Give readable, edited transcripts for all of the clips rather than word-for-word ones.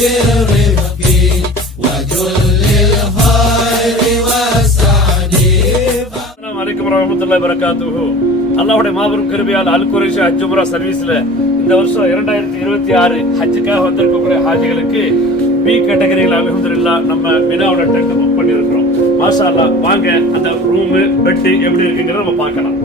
بالرفق وجل الخير والسعد. السلام عليكم ورحمة الله وبركاته. அல்லாஹ்வுடைய மாபெரும் கிருபையால் அல் குரைஷி ஹஜ் உம்ரா சர்வீஸ்ல இந்த வருஷம் 2026 ஹஜ்ஜுக்காக வந்திருக்கக்கூடிய ஹாஜிகளுக்கு பி கேட்டகரியில் அல்ஹம்துலில்லாஹ் நம்ம மினாவோட டென்ட் புக் பண்ணியிருக்கிறோம். மாஷா அல்லாஹ், வாங்க அந்த ரூமு பெட்டு எப்படி இருக்குங்கிறத நம்ம பார்க்கலாம்.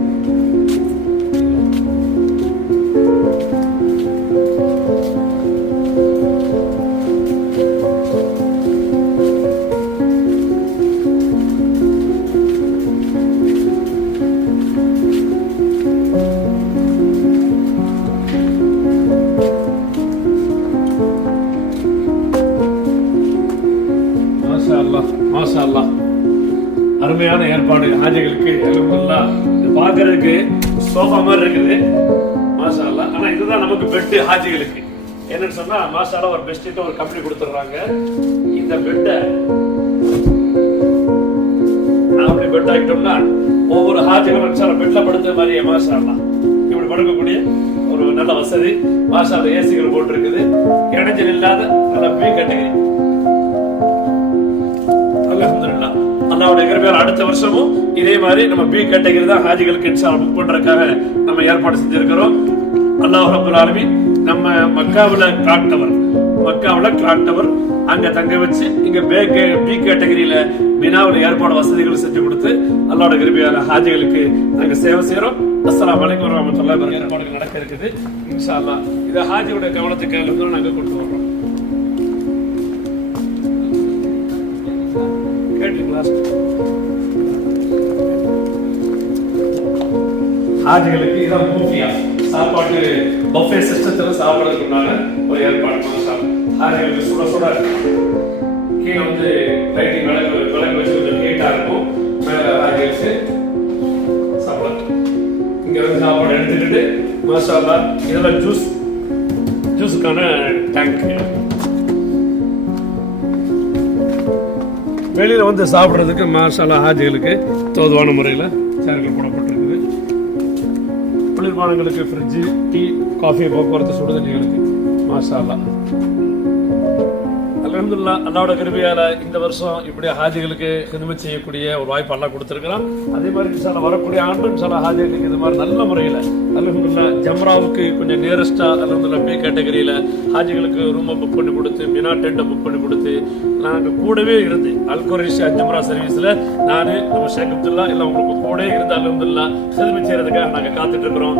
மாஷா அல்லாஹ், அருமையான ஏற்பாடு ஹாஜிகளுக்கு. அல்ஹம்துலில்லாஹ், இது பார்க்கிறதுக்கு சோஃபா மாதிரி இருக்குது. மாஷா அல்லாஹ், ஆனா இதுதான் நமக்கு பெட் ஹாஜிகளுக்கு. என்னன்னு சொன்னா மாஷா அல்லாஹ் ஒரு பெஸ்ட் ஒரு கம்பெனி கொடுத்துறாங்க. இந்த பெட்டை அப்படி பெட் ஆகிட்டோம்னா ஒவ்வொரு ஹாஜிகளும் பெட்ல படுத்த மாதிரியே மாஷா அல்லாஹ் இப்படி படுக்கக்கூடிய ஒரு நல்ல வசதி. மாஷா அல்லாஹ் ஏசிகள் போட்டு இருக்குது. இடைஞ்சல் இல்லாத நல்ல பி கேட்டகரி. அல்ஹம்துலில்லாஹ், அல்லாஹ்வுடைய கிருபையால் அடுத்த வருஷமும் இதே மாதிரி நம்ம பி கேட்டகரி தான் ஹாஜிகளுக்கு இன்ஷாஅல்லாஹ் புக் பண்றதுக்காக நம்ம ஏற்பாடு செஞ்சிருக்கிறோம். அல்லாஹ் ரப்பல் ஆலமீன் நம்ம மக்காவுல கிளாக் டவர் அங்க தங்க வச்சு இங்க பி கேட்டகரியில மினாவுல ஏற்பாடு வசதிகள் செஞ்சு கொடுத்து அல்லாஹ்வுடைய கிருபையால ஹாஜிகளுக்கு நாங்க சேவை செய்யறோம். அஸ்ஸலாமு அலைக்கும் வரஹ்மத்துல்லாஹி வபரகாத்துஹு. ஏற்பாடுகள் நடக்க இருக்குது இன்ஷாஅல்லாஹ். இத ஹாஜியோட கவனத்துக்கு நாங்க கொண்டு வரோம். ஹாஜிகளுக்கு இதான் பூஃபியா சாப்பாட்டு பஃபே சிஸ்டத்துல சாப்பிடறதுக்குனால ஒரு ஏற்பாடு. ஹாஜிகளுக்கு சுட சுட கீழே வந்து லைட்டிங் விளக்கு வச்சு கொஞ்சம் ஹீட்டா இருக்கும். மேல ஹாஜிகளுக்கு சாப்பிடலாம். இங்க வந்து சாப்பாடு எடுத்துக்கிட்டு மாஷா அல்லாஹ் இதெல்லாம் ஜூஸுக்கான டேங்க். வெளியில வந்து சாப்பிட்றதுக்கு மாஷா அல்லாஹ் ஹாஜிகளுக்கு தோதுவான முறையில் சேர்கள் போடப்பட்டிருக்குது. குளிர்பானங்களுக்கு ஃப்ரிட்ஜு, டீ, காஃபி, போக்குவரத்து, சுடுதண்ணிகளுக்கு மாஷா அல்லாஹ். அல்ஹம்துலில்லாஹ், அல்லாஹ்வுடைய கிருபையால இந்த வருஷம் இப்படி ஹாஜிகளுக்கு ஹிதமத் செய்யக்கூடிய ஒரு வாய்ப்பு அல்லாஹ் கொடுத்திருக்கிறான். அதே மாதிரி இன்ஷாஅல்லாஹ் வரக்கூடிய ஆண்டு இன்ஷாஅல்லாஹ் ஹாஜிகளுக்கு இது மாதிரி நல்ல முறையில் அல்ஹம்துலில்லாஹ் ஜம்ராவுக்கு கொஞ்சம் நியரஸ்டா அல்ஹம்துலில்லாஹ் பி கேட்டகரியில ஹாஜிகளுக்கு ரூமை புக் பண்ணி கொடுத்து மினா டென்ட்டை புக் பண்ணி கொடுத்து நாங்க கூடவே இருந்து அல் குரைஷி ஹஜ் உம்ரா சர்வீஸ்ல நானு நம்ம ஷேக் அப்துல்லா எல்லாம் உங்களுக்கு கூட இருந்து அல்ஹம்துலில்லாஹ் ஹிதமத் செய்யறதுக்காக நாங்க காத்துட்டு இருக்கிறோம்.